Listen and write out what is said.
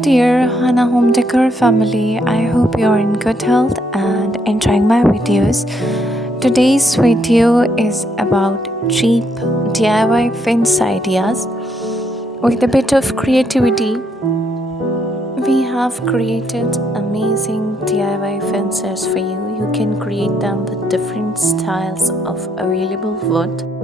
dear Hana Home Decor family. I hope you're in good health and enjoying my videos. Today's video is about cheap DIY fence ideas. With a bit of creativity, we have created amazing DIY fences for you. You can create them with different styles of available wood.